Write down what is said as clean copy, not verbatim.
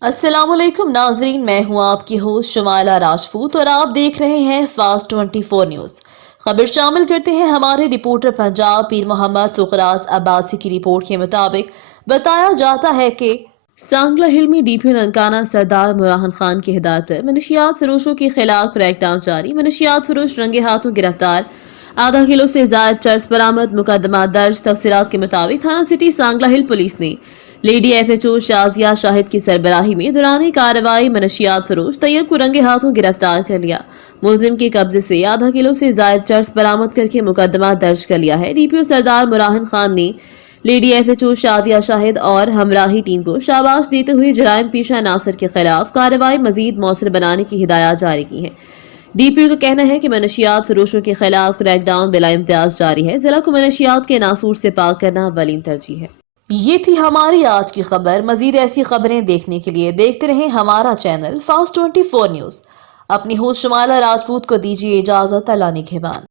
अस्सलाम वालेकुम नाजरीन, मैं हूं आपकी होस्ट शुमाइला राजपूत और आप देख रहे हैं फास्ट 24 न्यूज़। खबर शामिल करते हैं हमारे रिपोर्टर पंजाब पीर मोहम्मद फुकराज अब्बासी की रिपोर्ट के मुताबिक बताया जाता है कि सांगला हिल में डीपीओ ननकाना सरदार मुराहन खान की हिदायत पर मनशियात फरोशों के खिलाफ क्रैकडाउन जारी। मनशियात फरोश रंगे हाथों गिरफ्तार, आधा किलो से जायद चर्च बरामद, मुकदमा दर्ज। तफसीलात के मुताबिक थाना सिटी सांगला हिल पुलिस ने लेडी एसएचओ शाजिया शाहिद की सरबराही में दौरान कार्रवाई मनशियात फरोश तैयब को रंगे हाथों गिरफ्तार कर लिया। मुलजिम के कब्जे से आधा किलो से जायद चर्च बरामद करके मुकदमा दर्ज कर लिया है। डीपीओ सरदार मुराहन खान ने लेडी एसएचओ शाजिया शाहिद और हमराही टीम को शाबाश देते हुए जराइम पेशा नासिर के खिलाफ कार्रवाई मजीद मौसर बनाने की हिदायत जारी की है। डीपीओ का कहना है कि मनशियात फरोशों के खिलाफ क्रैकडाउन बिला इम्तियाज जारी है। जिला को मनशियात के नासूर से पाक करना अवलीन तरजीह है। ये थी हमारी आज की खबर। मजीद ऐसी खबरें देखने के लिए देखते रहें हमारा चैनल फास्ट 24 न्यूज़। अपनी होस्ट शुमाइला राजपूत को दीजिए इजाजत। अल्लाह निगहबान।